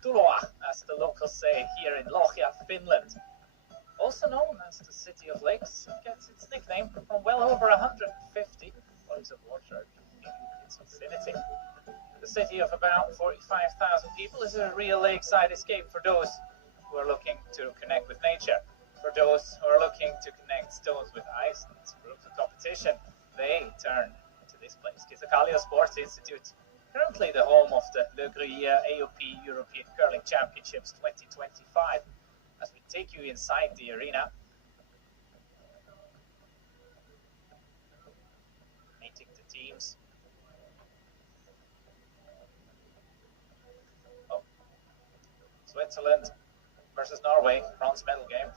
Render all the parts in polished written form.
Tervetuloa, as the locals say here in Lohja, Finland. Also known as the City of Lakes, it gets its nickname from well over 150 bodies of water in its vicinity. The city of about 45,000 people is a real lakeside escape for those who are looking to connect with nature. For those who are looking to connect stones with ice and improve the competition, they turn to this place, Kisakalia Sports Institute, currently the home of the Lohja AOP European Curling Championships 2025. As we take you inside the arena, meeting the teams. Switzerland versus Norway, bronze medal game.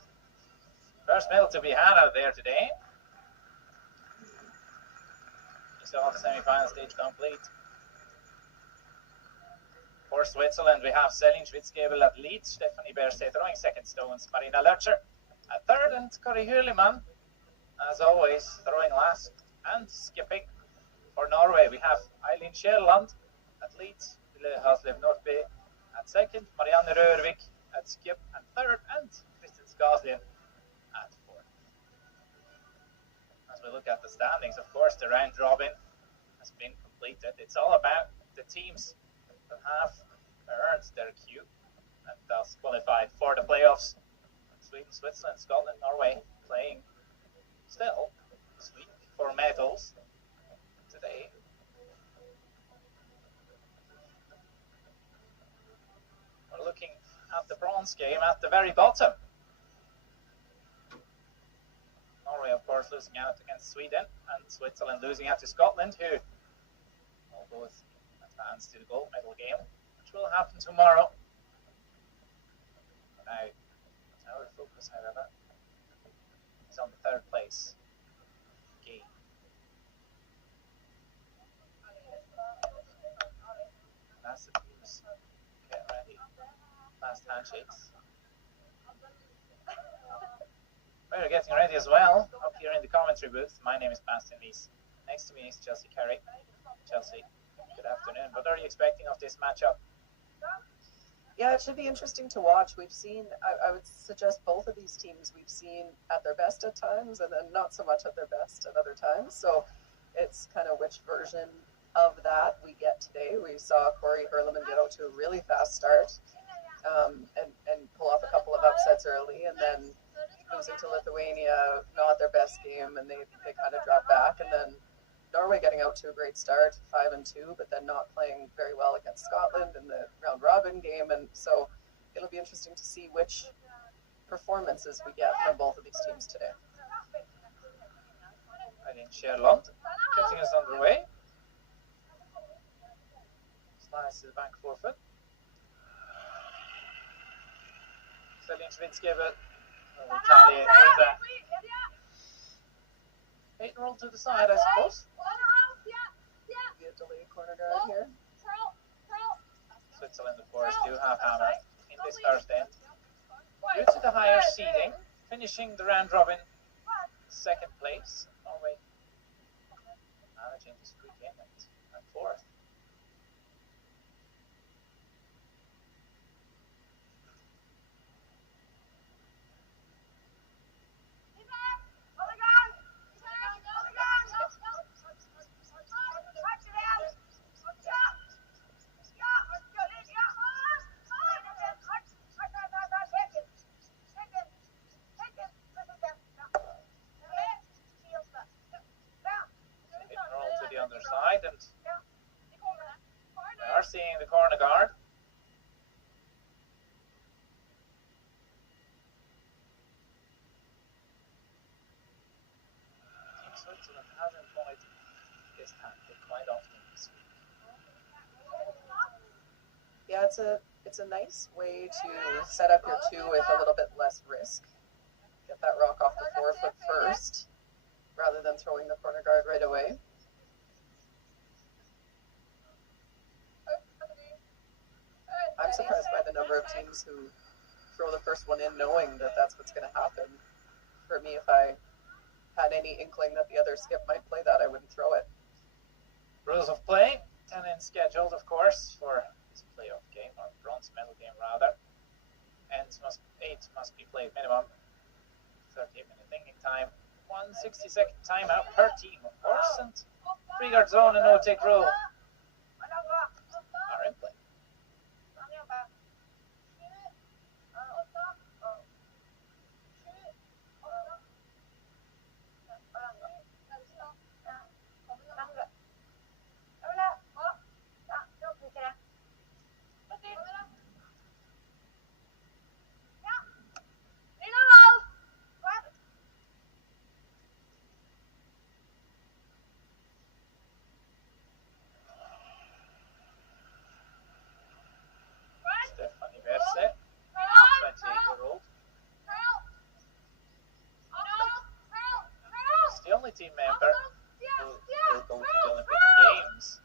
First medal to be had out there today. We saw the semi-final stage complete. For Switzerland, we have Selin Schwitzgebel at lead, Stephanie Berset throwing second stones, Marina Lötscher at third, and Kari Hürlimann, as always, throwing last, and skipping. For Norway, we have Eileen Skjærland at lead, Ville Haslev Nordby at second, Marianne Rørvik at skip and third, and Kristin Skaslien at fourth. As we look at the standings, of course, the round robin has been completed. It's all about the teams that have earned their queue and thus qualified for the playoffs. Sweden, Switzerland, Scotland, Norway playing still Sweden for medals today. We're looking at the bronze game at the very bottom. Norway, of course, losing out against Sweden, and Switzerland losing out to Scotland, who will both advance to the gold medal game, which will happen tomorrow. Now, our focus, however, is on the third place game. That's the teams getting ready. Last handshakes. We're getting ready as well up here in the commentary booth. My name is Bastian Wies. Next to me is Chelsea Carey. Chelsea, good afternoon. What are you expecting of this matchup? Yeah, it should be interesting to watch. We've seen, I would suggest both of these teams we've seen at their best at times and then not so much at their best at other times. So it's kind of which version of that we get today. We saw Kari Hürlimann get out to a really fast start and pull off a couple of upsets early, and then losing to Lithuania, not their best game, and they kind of dropped back. And then Norway getting out to a great start, 5-2, but then not playing very well against Scotland in the round-robin game. And so it'll be interesting to see which performances we get from both of these teams today. Eileen Skjærland getting us underway. Slice to the back forefoot. Selin Schwitzgebel will retaliate with that. 8 roll to the side, I suppose. Be a delayed corner guard here. Switzerland, of course, do have hammer in this first end. Due to the higher seeding, finishing the round robin second place. Norway managing to squeak in at fourth. Side, and we are seeing the corner guard. Team Switzerland has employed this tactic quite often this week. Yeah, it's a nice way to set up your two with a little bit less risk. Get that rock off the forefoot first, rather than throwing the corner guard right away. I'm surprised by the number of teams who throw the first one in knowing that that's what's going to happen. For me, if I had any inkling that the other skip might play that, I wouldn't throw it. Rules of play, 10 in scheduled, of course, for this playoff game, or bronze medal game rather. And 8 must be played minimum. 30-minute thinking time. 1 60-second timeout per team, of course, and free guard zone and no take rule are in play. Stephanie Verse, 28-year-old. She's the only team member who will go to the Olympic Games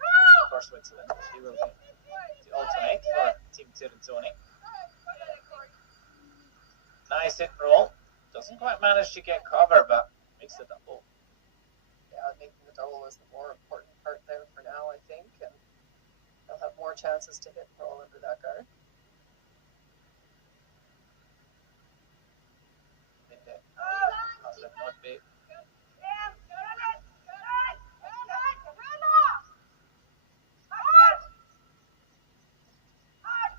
for Switzerland. She will be the alternate for Team Tirenzoni. Nice hit and roll. Doesn't quite manage to get cover, but makes the double. Yeah, making the double is the more important part there for now, I think, and they'll have more chances to hit and roll under that guard. Positive note B.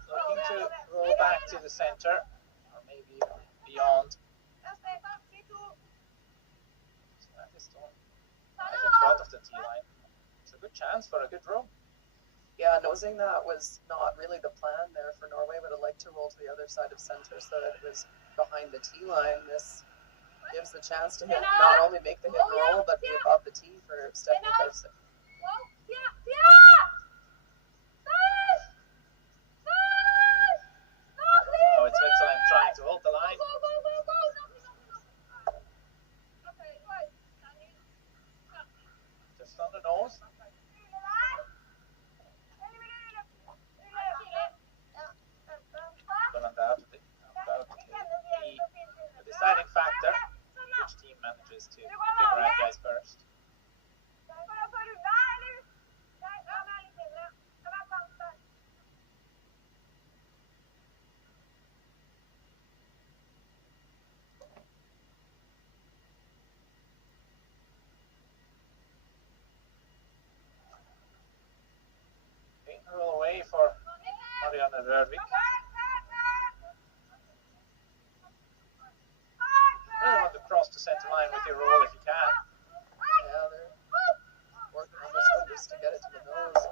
Looking to roll back to the center, or maybe beyond. That is still right in front of the T line. It's a good chance for a good roll. Yeah, nosing that was not really the plan there for Norway. Would have liked to roll to the other side of center so that it was behind the T line. This gives the chance to hit, not only make the hit and roll, but be above the T for Stephanie Verse. Oh, it's Switzerland trying to hold the line. Just on the nose. But undoubtedly, the deciding factor, which team manages to figure out guys first. Roll away for Marianne Rørvik. Really want to cross the center line with your roll if you can. Yeah, they're working on their shoulders to get it to the nose.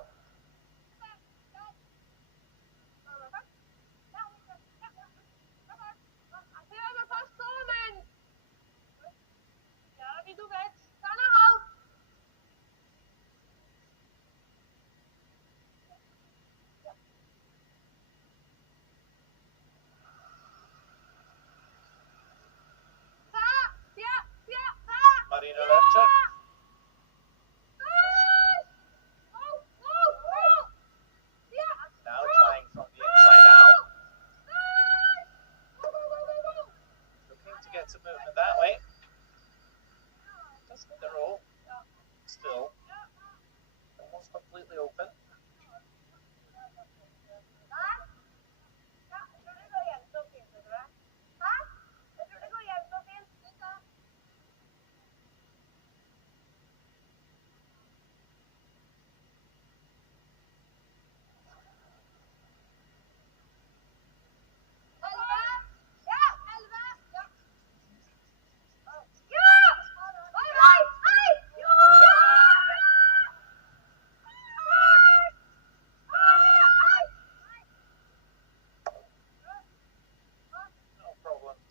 Marina Lercher. Now trying from the inside out. Looking to get some movement that way. Doesn't get the roll. Still almost completely open.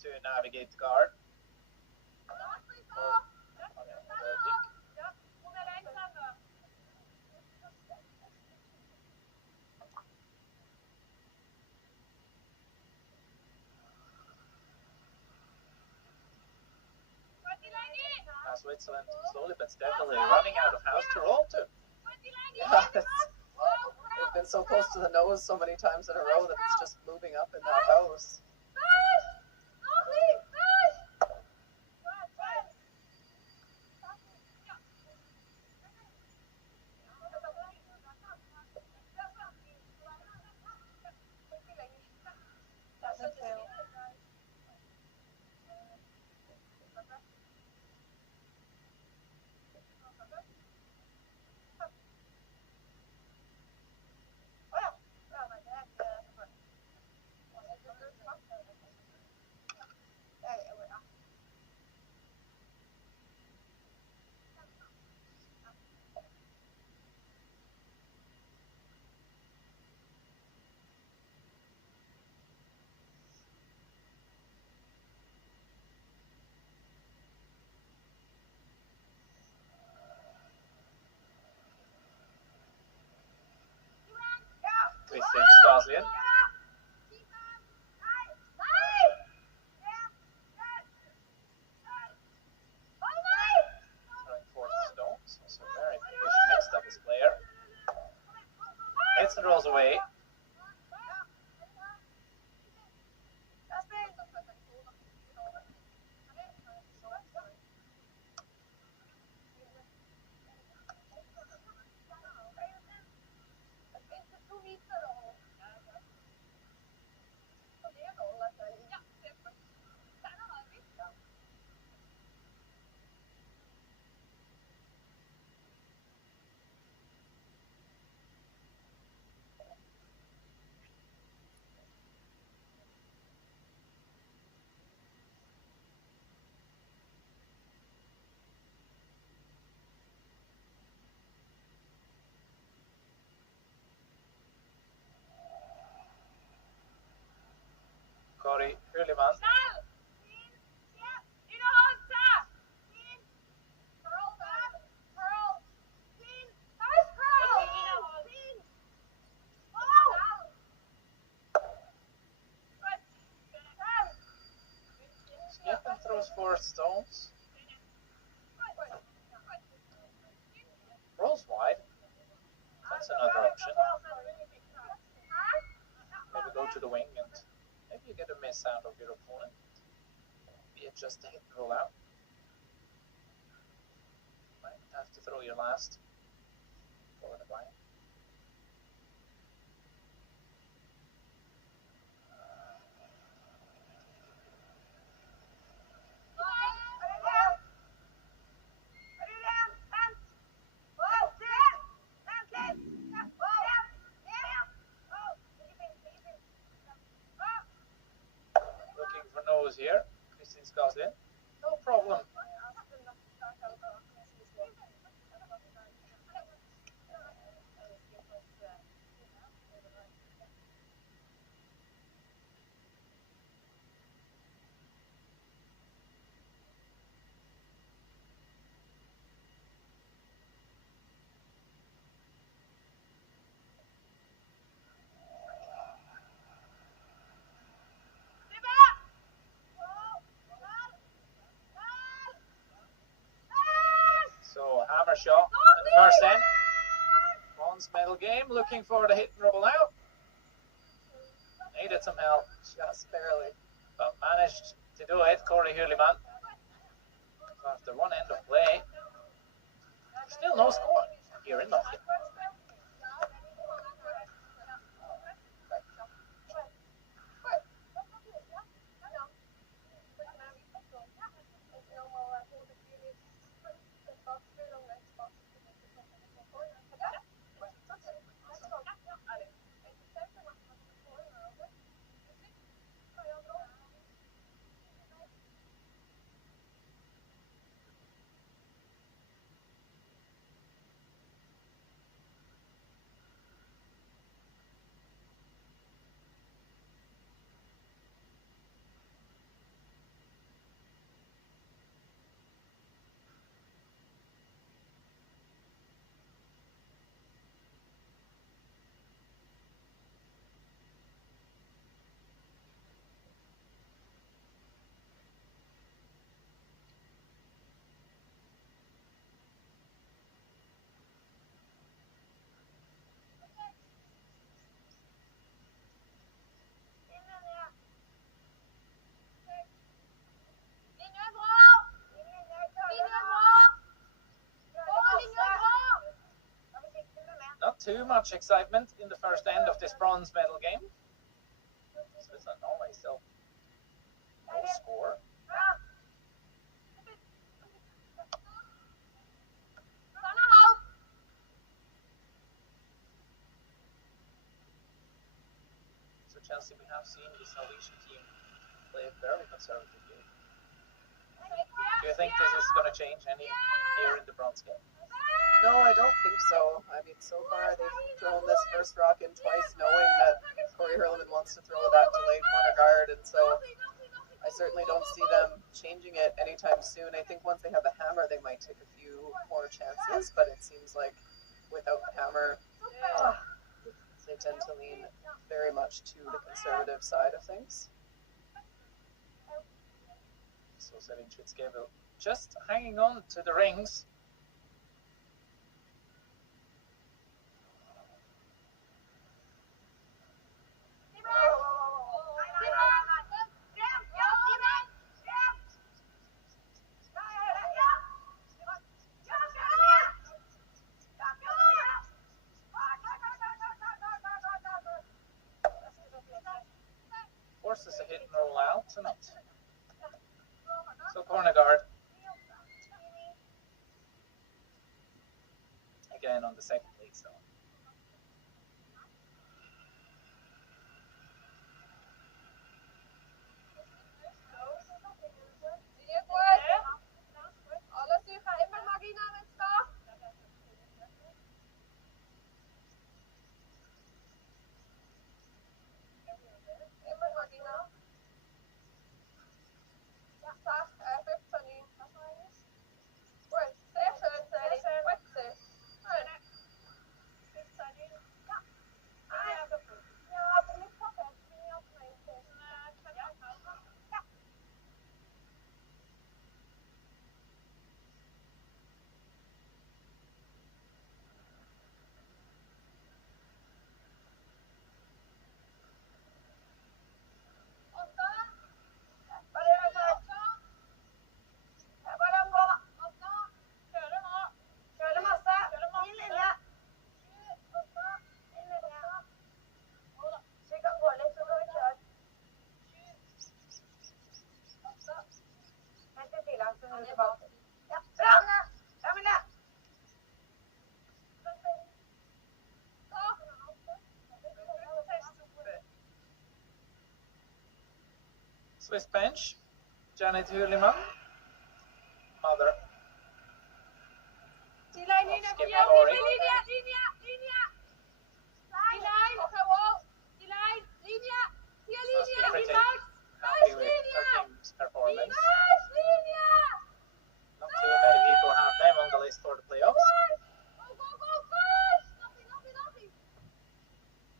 To navigate the guard. Now Switzerland slowly but steadily running out of house to roll to. Yeah, they've been so close to the nose so many times in a row that it's just moving up in that house. Goslin. Throwing forth stones. Also very position mixed up his player. Hits and rolls away. Corey Hurliman. Stefan throws four stones. Rolls wide. That's another option. Maybe go to the wing and maybe you get a miss out of your opponent. Be it just a hit and roll out. Might have to throw your last for the blind. Looking for nose here. Christine Goslin. No problem. So hammer shot in the first end. Bronze medal game, looking for the hit and roll out. Needed some help, Just barely. but managed to do it. Corey Hurliman. So after one end of play, still no score here in Lohja. Not too much excitement in the first end of this bronze medal game. Switzerland, Norway still no score. So Chelsea, we have seen this Norwegian team play a very conservative game. Do you think this is going to change any here in the bronze game? No, I don't think so. I mean, so far they've thrown this first rock in twice, knowing that Corey Hurliman wants to throw that delayed corner guard, and so I certainly don't see them changing it anytime soon. I think once they have the hammer, they might take a few more chances, but it seems like without the hammer, They tend to lean very much to the conservative side of things. So Selin Fitzgerald just hanging on to the rings. Forces a hit and roll out and so corner guard again on the second lead zone. Swiss bench, Janet Hurliman, mother Skip Laurie. Must be pretty happy with her team's performance. Not too many people have them on the list for the playoffs.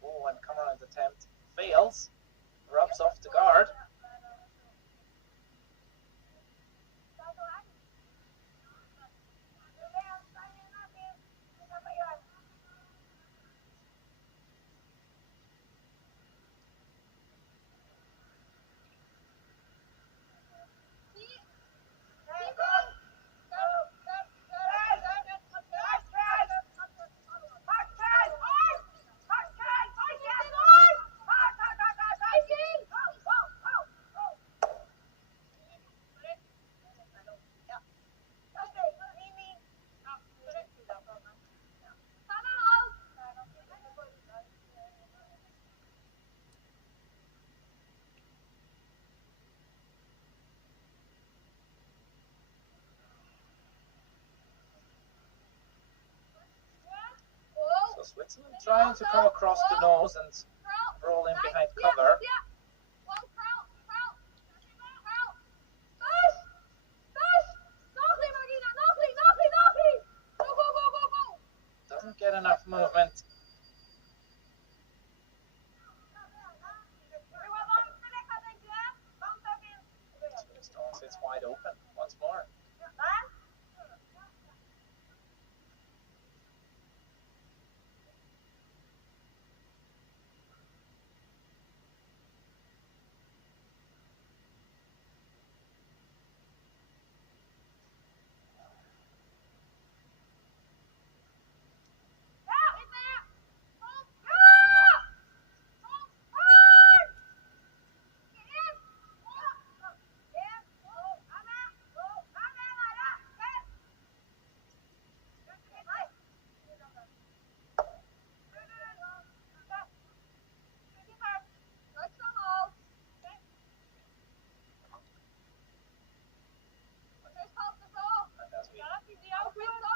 Oh, and Cameron's attempt fails, rubs off the guard. Switzerland trying to come across the nose and roll in behind cover. Doesn't get enough movement. Stones it's wide open once more.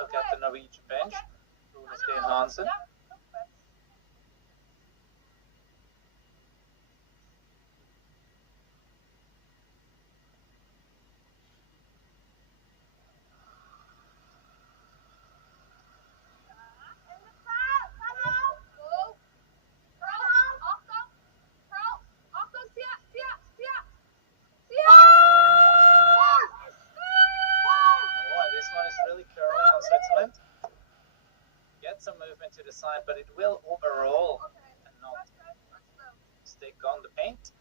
Look at the Norwegian bench, Rune Steen Hansen. line, but it will overroll and not stick on the paint.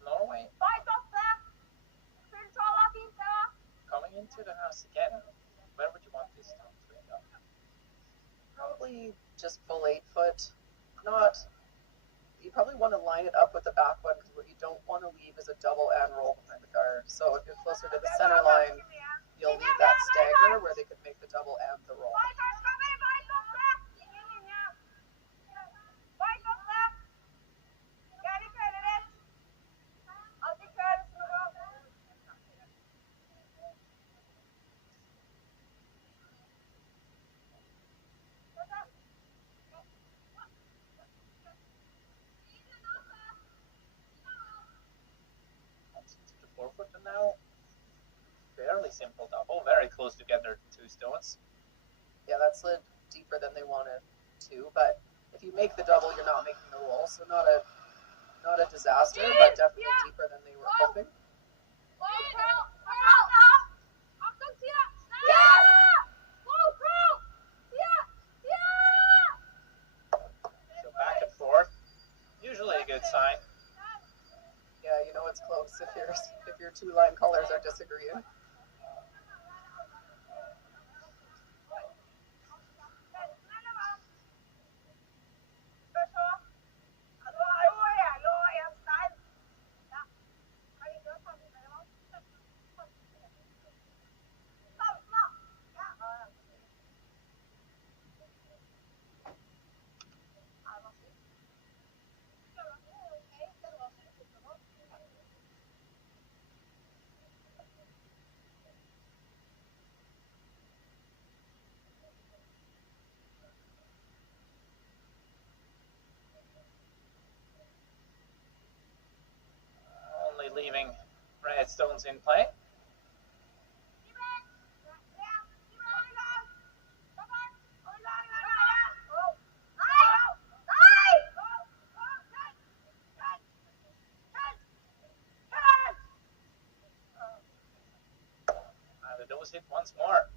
Norway coming into the house again. Where would you want this to end up? Probably just full 8-foot. Not. You probably want to line it up with the back one because what you don't want to leave is a double and roll behind the guard. So if you're closer to the center line, you'll leave that stagger where they could make the double and the roll. To the 4-foot and now fairly simple double, very close together, 2 stones. Yeah, that slid deeper than they wanted to, but if you make the double, you're not making the roll, so not a disaster, but definitely deeper than they were hoping. So back and forth, usually a good sign. Yeah, you know it's close if your 2 line colors are disagreeing. Only leaving red stones in play. And the nose hit once more.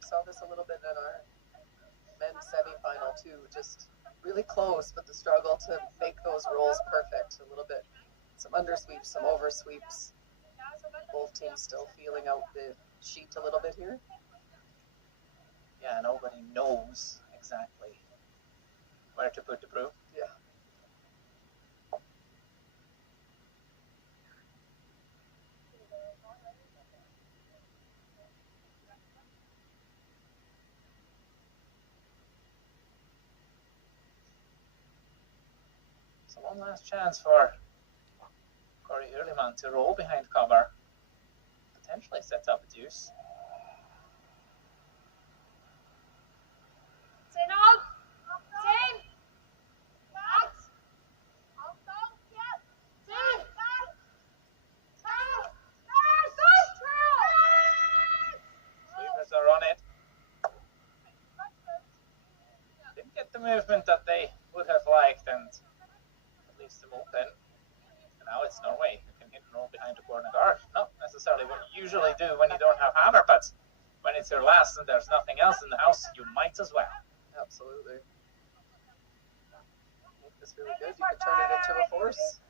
Saw this a little bit in our men's semi-final too, just really close, but the struggle to make those rolls perfect. A little bit, some undersweeps, some oversweeps. Both teams still feeling out the sheet a little bit here. Yeah, nobody knows exactly where to put the brew. Yeah. So one last chance for Corey Hurliman to roll behind cover. Potentially sets up a deuce. Sweepers are on it. Didn't get the movement that they would have liked and leaves them open. And now it's Norway who can hit and roll behind the corner guard. Not necessarily what you usually do when you don't have hammer, but when it's your last and there's nothing else in the house, you might as well. Absolutely. Make this really good. You could turn it into a force.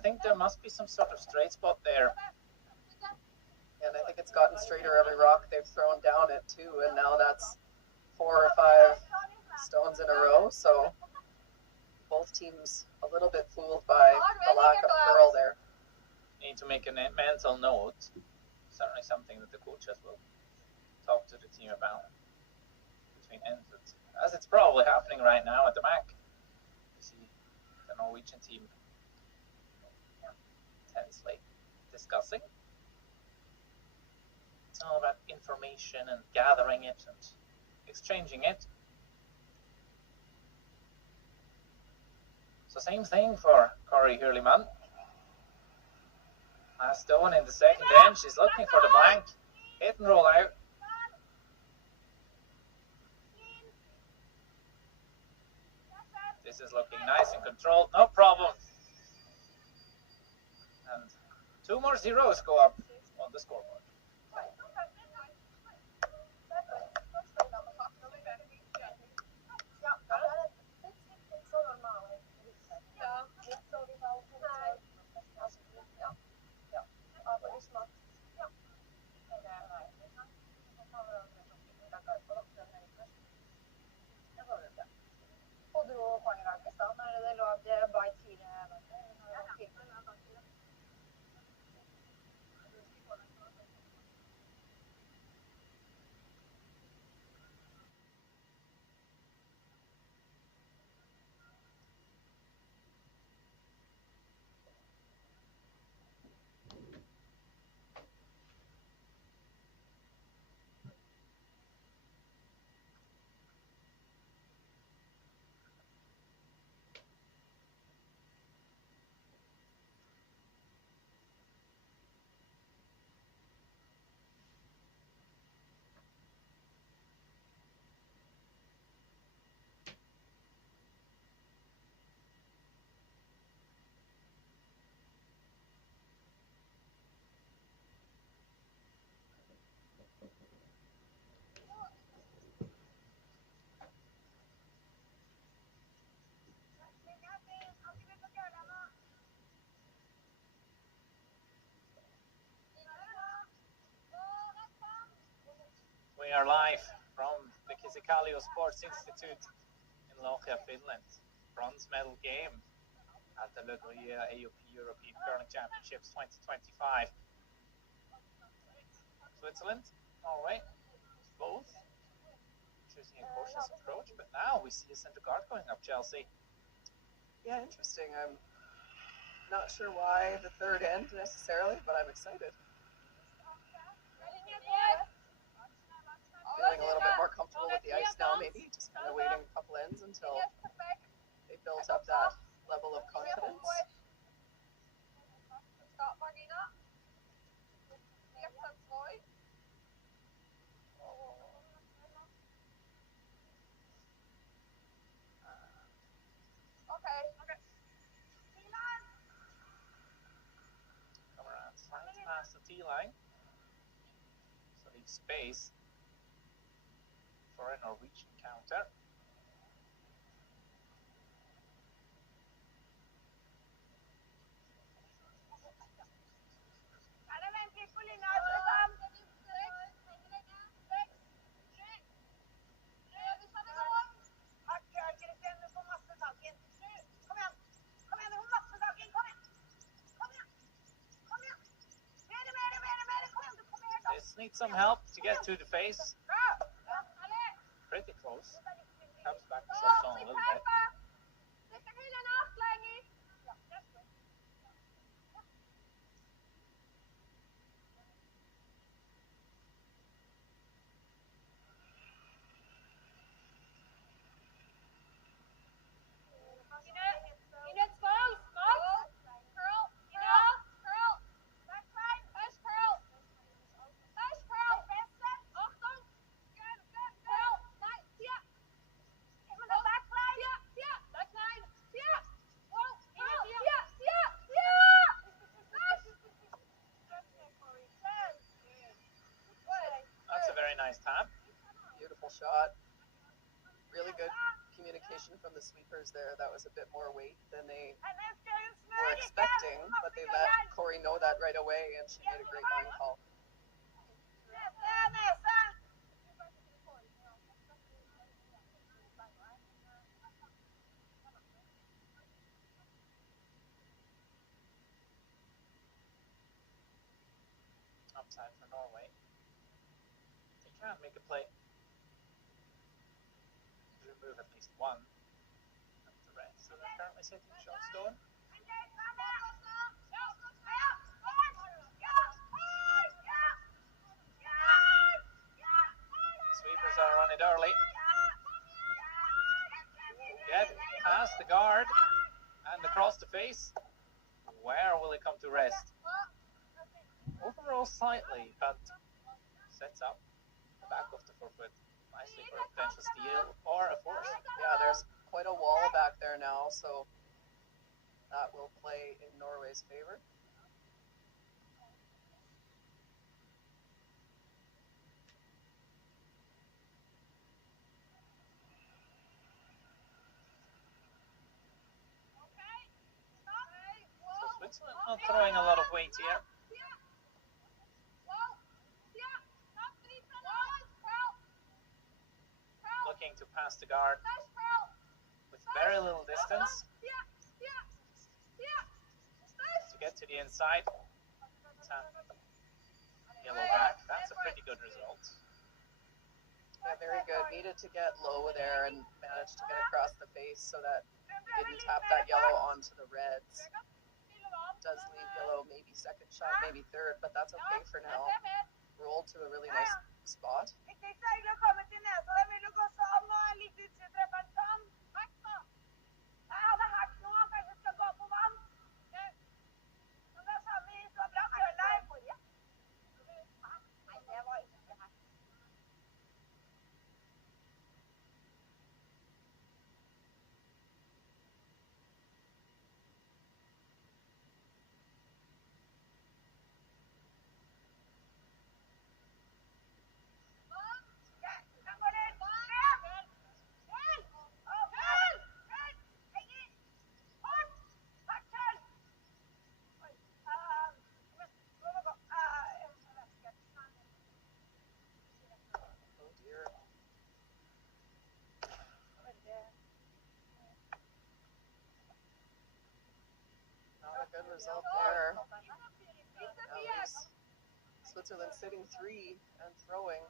think there must be some sort of straight spot there. And I think it's gotten straighter every rock they've thrown down it too, and now that's 4 or 5 stones in a row. So both teams a little bit fooled by the lack of curl there. Need to make a mental note. Certainly something that the coaches will talk to the team about between ends, as it's probably happening right now at the back. You see the Norwegian team tensely discussing. It's all about information and gathering it and exchanging it. So same thing for Corey Hurleyman. Last stone in the second end. She's looking for the blank. Hit and roll out. This is looking nice and controlled. No problem. And 2 more zeros go up on the scoreboard. We are live from the Kisikallio Sports Institute in Lohja, Finland. Bronze medal game at the Lohja AOP European Curling Championships 2025. Switzerland, Norway, both choosing a cautious approach, but now we see a center guard going up, Chelsea. Yeah, interesting. I'm not sure why the third end necessarily, but I'm excited. Feeling a little bit more comfortable with the ice now, maybe. Just kind of waiting a couple ends until they built up that level of confidence. Come around slightly past the T line. So leave space for a Norwegian counter. This needs some help to get to the face. Pretty close. Comes back to shot zone a little bit. Nice tap. Beautiful shot. Really good communication from the sweepers there. That was a bit more weight than they were expecting, but they let Corey know that right away, and she made a great line call. Upside for Norway. They can make a play. Remove at least one of the red. So they're currently sitting shots going. Sweepers are on it early. Get past the guard and across the face. Where will it come to rest? Overall slightly, but sets up the back of the forefoot nicely for a potential steal or a force. Yeah, there's quite a wall back there now, so that will play in Norway's favor. So Switzerland not throwing a lot of weight here. Looking to pass the guard with very little distance to get to the inside. Yellow back. That's a pretty good result. Yeah, very good. Needed to get low there and managed to get across the face so that didn't tap that yellow onto the reds. Does leave yellow maybe second shot, maybe third, but that's okay for now. Rolled to a really nice spot. Good result there. At least Switzerland sitting 3 and throwing.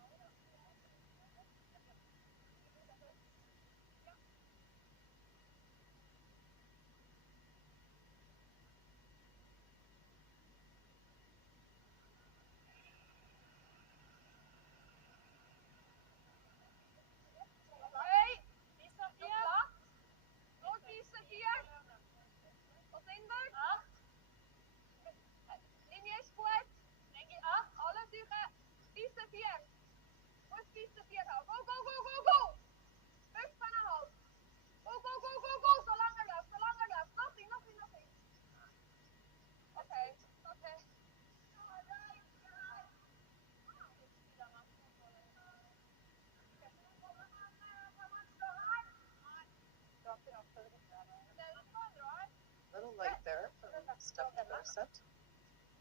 Little light there from Stephanie Dorset.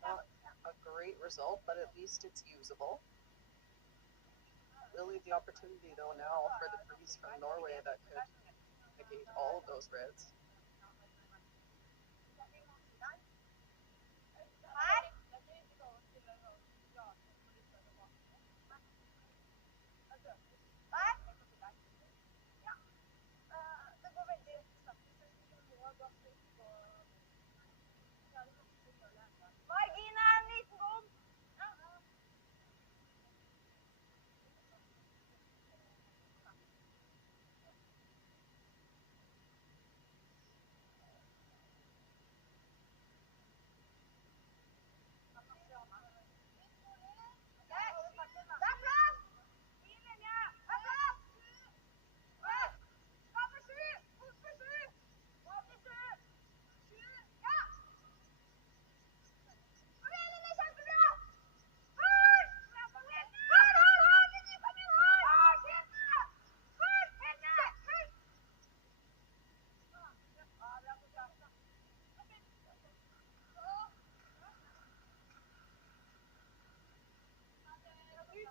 Not a great result, but at least it's usable. We'll leave the opportunity though now for the freeze from Norway that could negate all of those reds.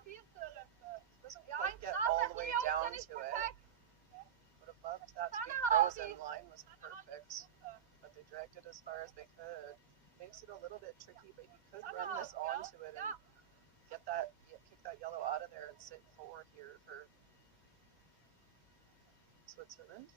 Doesn't quite get all the way down to it. Would have loved that to be frozen. Line was perfect, but they dragged it as far as they could. Makes it a little bit tricky, but you could run this onto it and kick that yellow out of there and sit 4 here for Switzerland.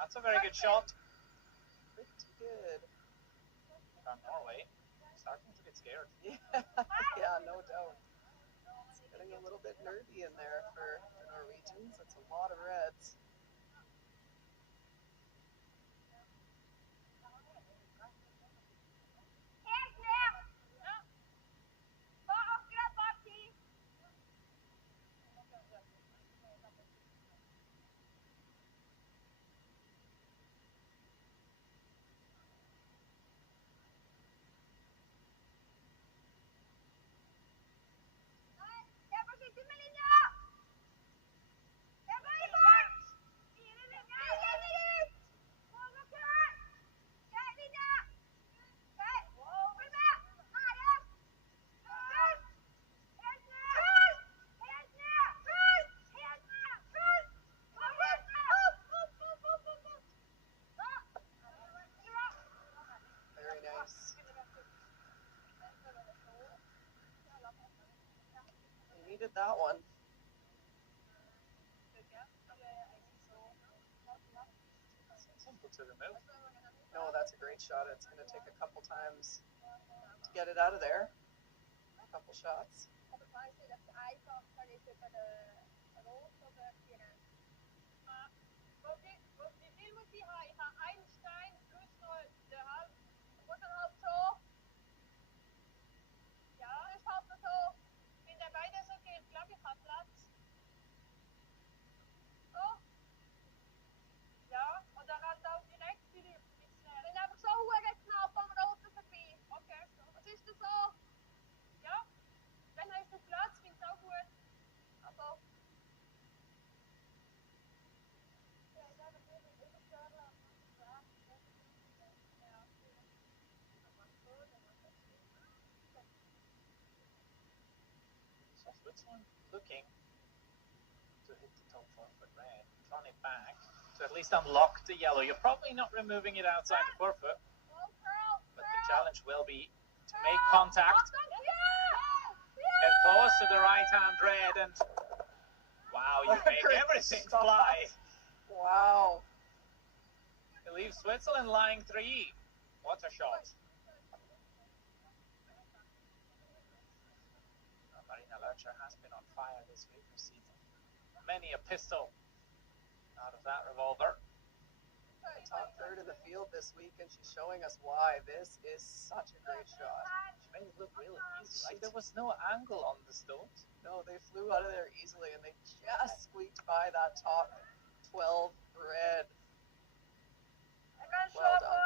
That's a very good shot. Pretty good. From Norway, starting to get scared. Yeah, no doubt. It's getting a little bit nervy in there for the Norwegians. It's a lot of reds. Needed that one. Simple to remove. No, that's a great shot. It's going to take a couple times to get it out of there. A couple shots. Switzerland looking to hit the top 4-foot red, run it back to at least unlock the yellow. You're probably not removing it outside the 4-foot, but the challenge will be to make contact, get close to the right-hand red, and wow, you make everything fly. Wow. It leaves Switzerland lying 3. What a shot. Lohja has been on fire this week. We've seen many a pistol out of that revolver. The top third in the field this week, and she's showing us why. This is such a great shot. She made it look really easy. Like there was no angle on the stones. No, they flew out of there easily, and they just squeaked by that top 12 red. Well done.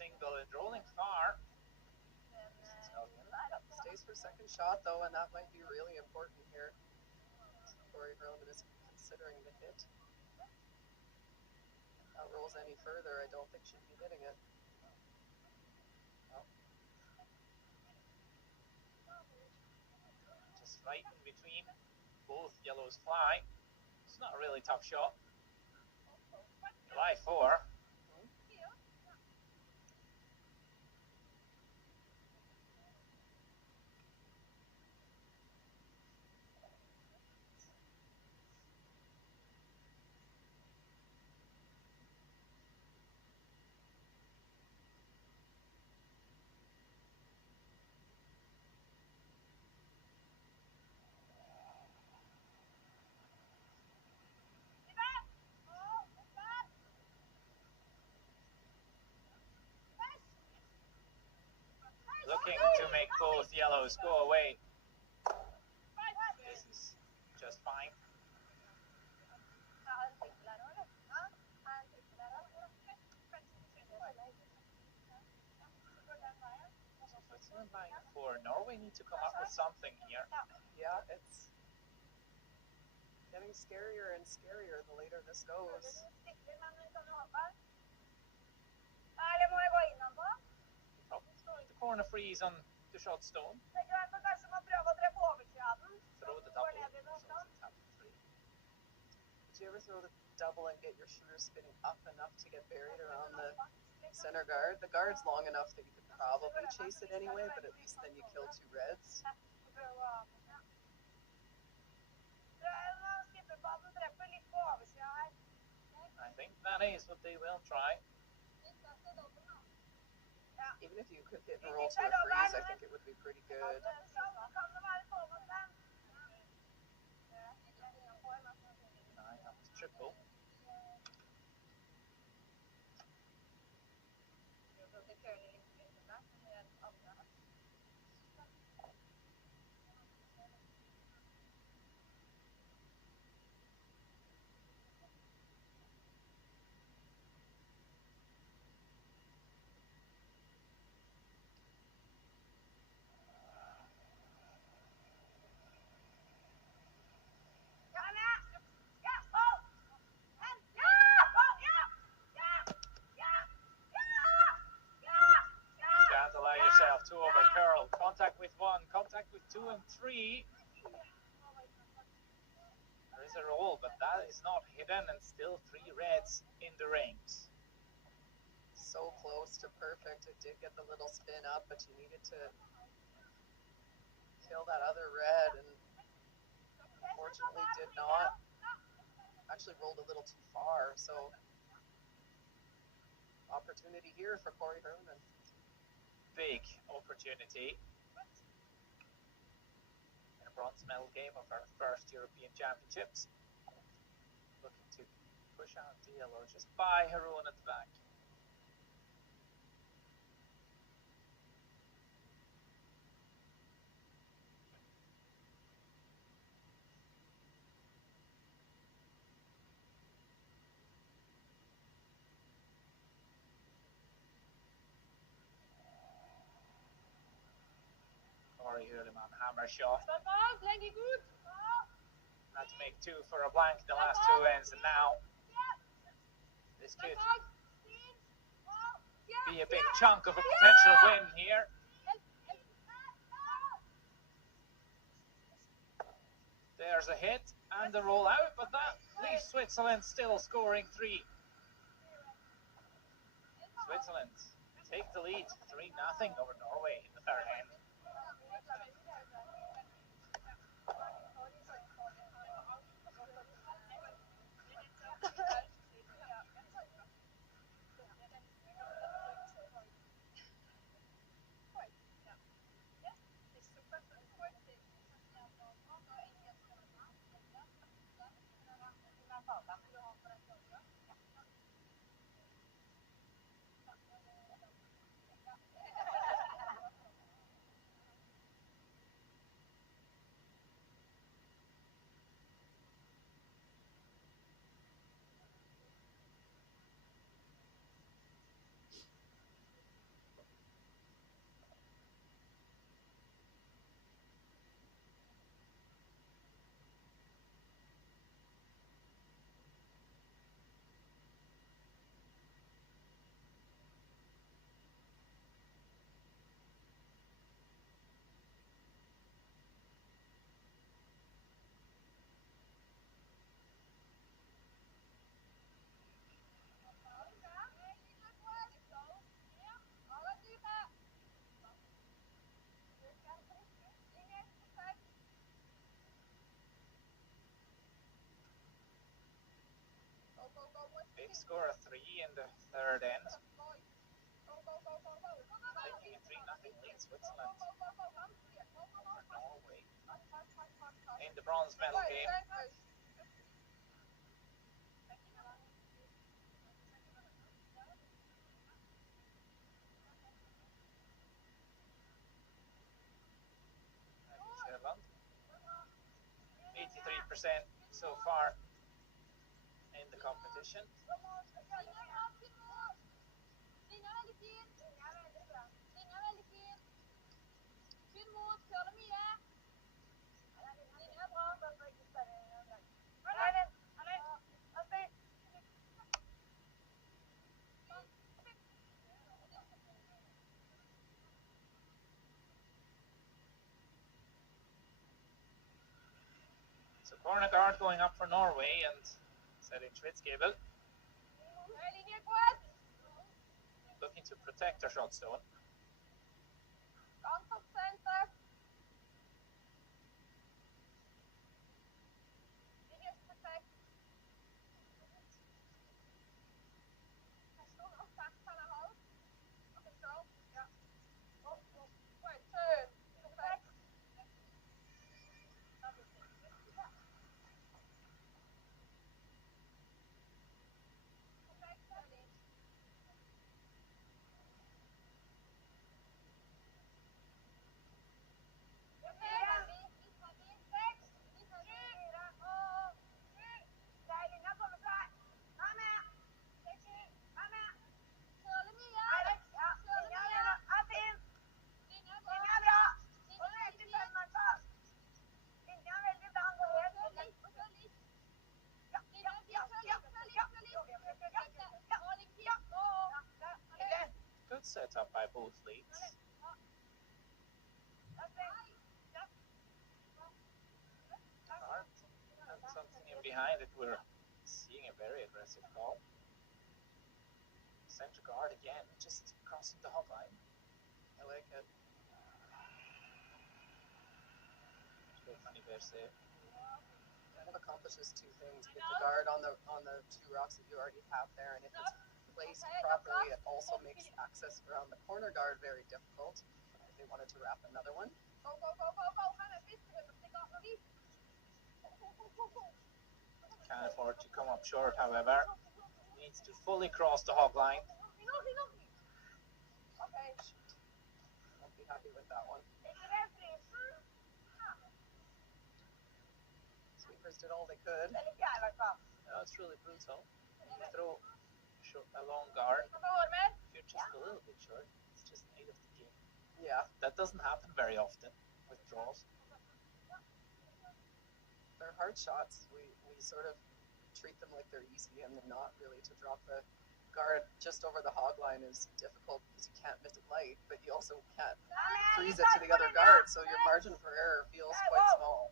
single and rolling far. Stays for second shot though, and that might be really important here. Corey Herman is considering the hit. If that rolls any further, I don't think she'd be hitting it. Just right in between both yellows fly. It's not a really tough shot. July 4. Looking to make both yellows go away. This is just fine. For Norway need to come up with something here. Yeah, it's getting scarier and scarier the later this goes. The corner freeze on the shot stone. Throw the double. Did you ever throw the double and get your shooter spinning up enough to get buried around the center guard? The guard's long enough that you could probably chase it anyway, but at least then you kill two reds. I think that is what they will try. Even if you could hit and roll to a freeze, I think it would be pretty good. I have to triple. Can't allow yourself to overcurl. Contact with 1, contact with 2 and 3. There is a roll, but that is not hidden, and still 3 reds in the rings. So close to perfect. It did get the little spin up, but you needed to kill that other red, and unfortunately did not. Actually rolled a little too far, so opportunity here for Corey Herman. Big opportunity in a bronze medal game of our first European Championships. Looking to push out the yellow just by Haroon at the back. Corey Herman, hammer shot. Had to make 2 for a blank the last 2 ends, and now this could be a big chunk of a potential win here. There's a hit and the roll out, but that leaves Switzerland still scoring 3. Switzerland take the lead, 3-0 over Norway in the third end. score a 3 in the third end. Taking a 3-0 lead, Switzerland over Norway in the bronze medal game. Finland, 83% so far in the competition. So corner guard going up for Norway and setting Schwitzgebel. Looking to protect their shot stone. Good setup by both leads. Guard and something in behind it. We're seeing a very aggressive call. Center guard again, just crossing the hog line. I like it. Kind of accomplishes two things. Get the guard on the two rocks that you already have there, and if it's placed properly, it also makes access around the corner guard very difficult if they wanted to wrap another one. Can't afford to come up short, however. Needs to fully cross the hog line. Won't be happy with that one. Sweepers did all they could. No, it's really brutal. You throw a long guard. If you're just a little bit short, it's just 8 of the game. Yeah. That doesn't happen very often with draws. They're hard shots. We sort of treat them like they're easy, and they're not really. To drop the guard just over the hog line is difficult because you can't miss it light, but you also can't freeze it to the other guard, so your margin for error feels quite small.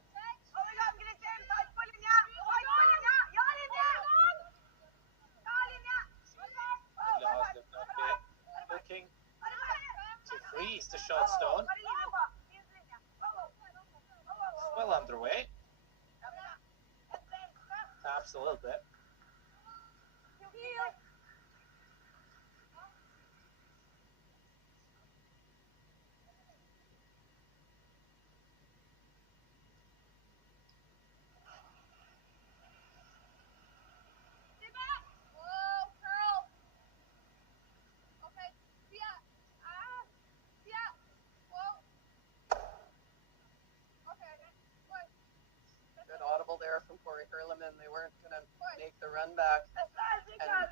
Looking to freeze the shot stone. Well underway. Taps a little bit. Good audible there from Corey Hurleman. They weren't going to make the run back and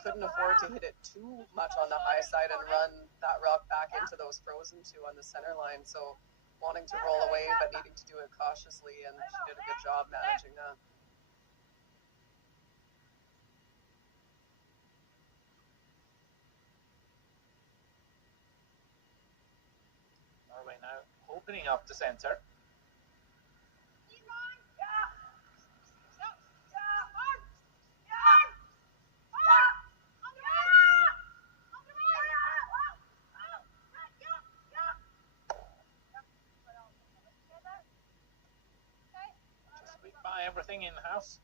couldn't afford to hit it too much on the high side and run that rock back into those frozen two on the center line. So wanting to roll away but needing to do it cautiously, and she did a good job managing that. Norway now opening up the center. Just sweep by everything in the house.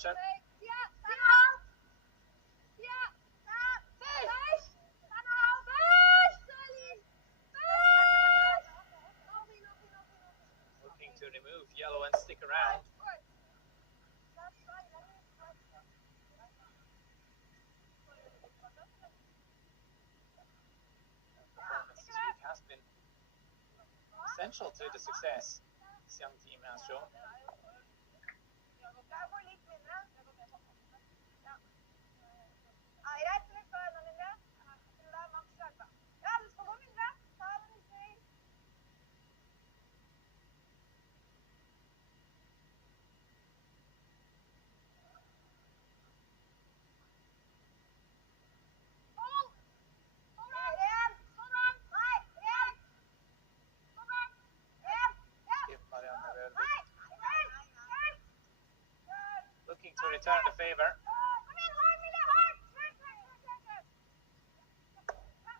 structure. Looking to remove yellow and stick around. Performance this week has been essential to the success this young team has shown. Looking to return the favor.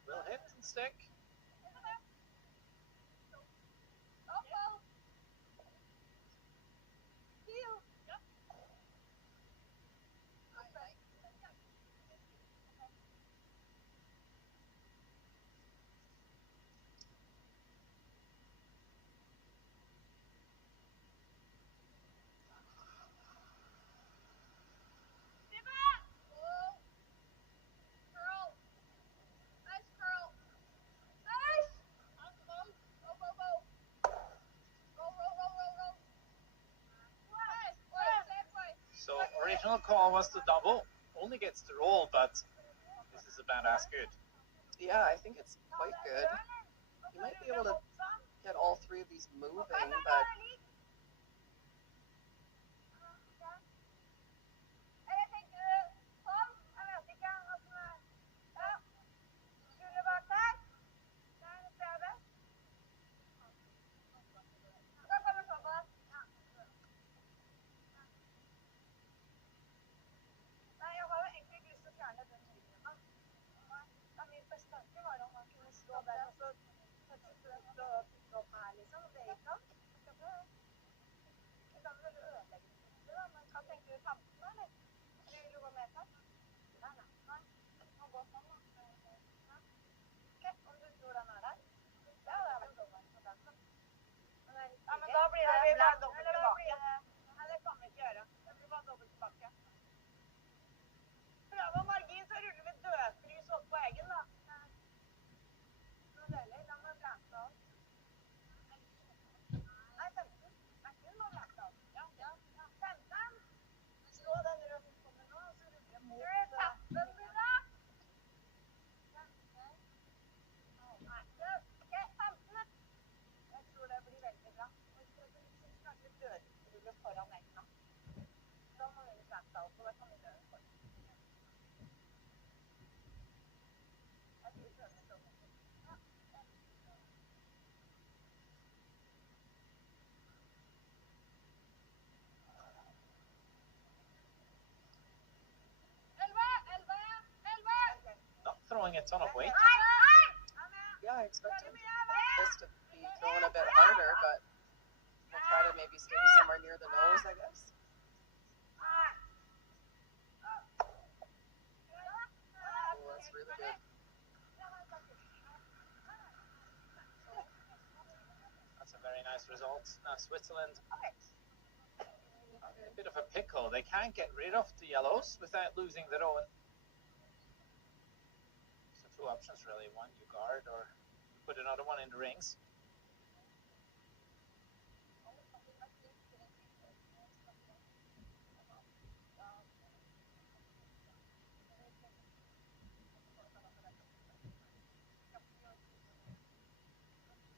Will hit and stick. So original call was the double. Only gets the roll, but this is a badass good. Yeah, I think it's quite good. You might be able to get all three of these moving, but Throwing a ton of weight. yeah, I expected this to be thrown a bit harder, but we'll try to maybe stay somewhere near the nose, I guess. Oh, that's really good. That's a very nice result. Now Switzerland, a bit of a pickle. They can't get rid of the yellows without losing their own. Two options really. One, you guard, or put another one in the rings.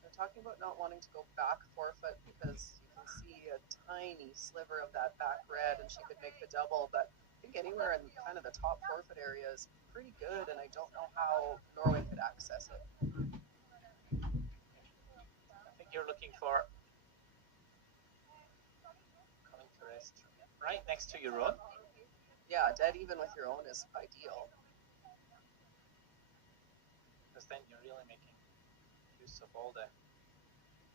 They're talking about not wanting to go back forfeit because you can see a tiny sliver of that back red and she could make the double, but I think anywhere in kind of the top forfeit area is pretty good, and I don't know how Norway could access it. I think you're looking for coming to rest right next to your own. Yeah, dead even with your own is ideal. Because then you're really making use of all the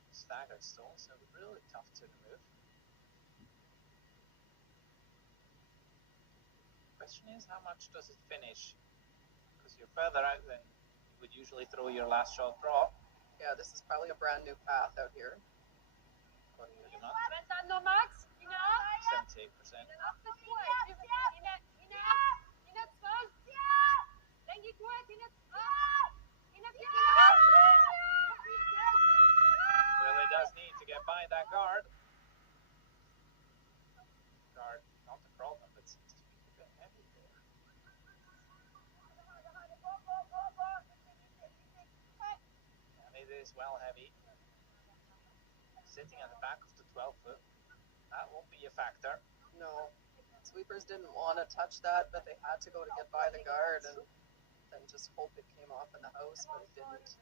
staggered stones, so really tough to remove. Question is, how much does it finish? Because you're further out than you would usually throw your last shot draw. Yeah, this is probably a brand new path out here. According to the map. 78%. Really does need to get by that guard. Guard, not the problem, but seems to be a bit heavy there. And it is well heavy. Sitting at the back of the 12-foot. That won't be a factor. No, sweepers didn't want to touch that, but they had to go to get by the guard and then just hope it came off in the house, but it didn't.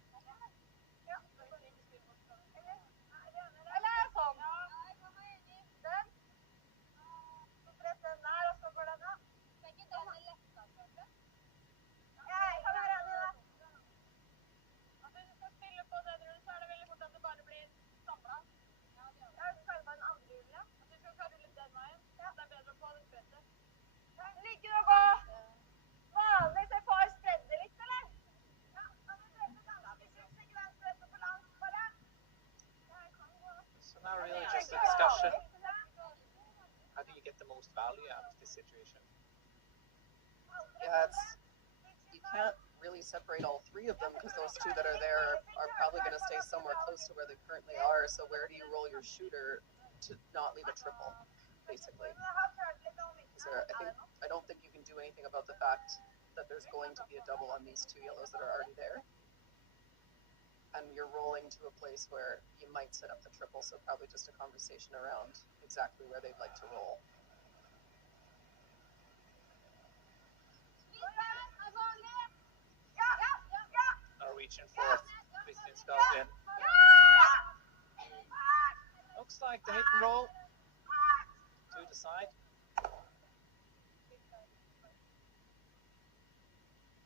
Now really just a discussion. How do you get the most value out of this situation? Yeah, you can't really separate all three of them because those two that are there are probably going to stay somewhere close to where they currently are. So where do you roll your shooter to not leave a triple, basically? I don't think you can do anything about the fact that there's going to be a double on these two yellows that are already there. And you're rolling to a place where you might set up the triple, so probably just a conversation around exactly where they'd like to roll. Norwegian fourth, Kristin Skalsien. Looks like the hit and roll to the side. I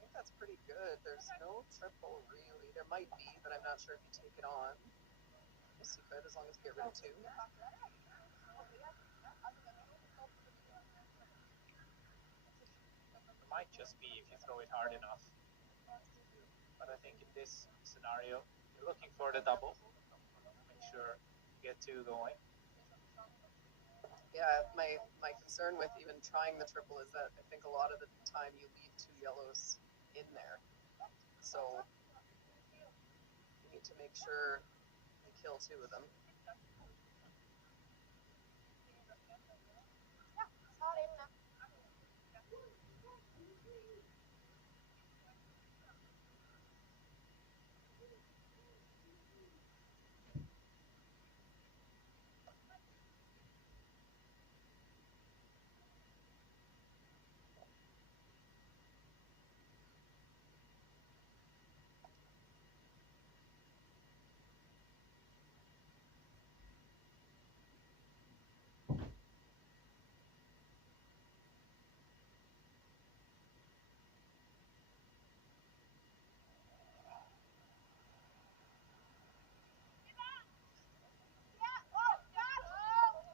think that's pretty good. There's no triple really. There might be, but I'm not sure if you take it on. Yes, you could, as long as you get rid of two. It might just be if you throw it hard enough. But I think in this scenario, you're looking for the double. Make sure you get two going. Yeah, my concern with even trying the triple is that I think a lot of the time you leave two yellows in there. So you need to make sure you kill two of them.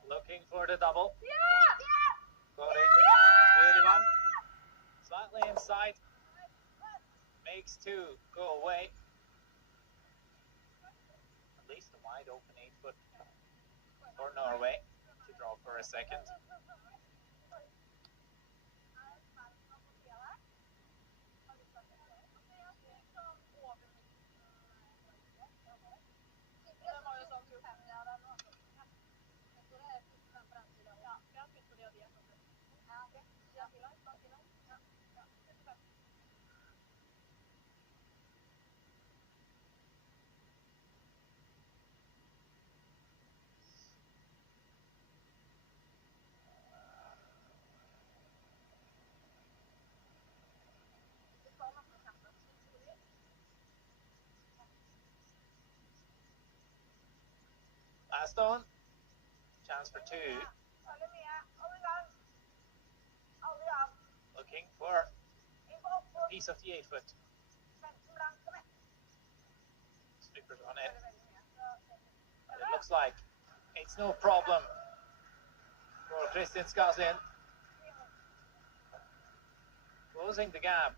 Looking for the double. Got it. Really one. Slightly inside. Makes two go away. At least a wide open 8-foot for Norway to draw for a second. Last on. Chance for two. Looking for a piece of the 8-foot. Sweepers on it. And it looks like it's no problem for Kristin Skalsien. closing the gap.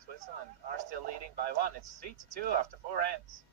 Switzerland are still leading by 1. It's 3-2 after 4 ends.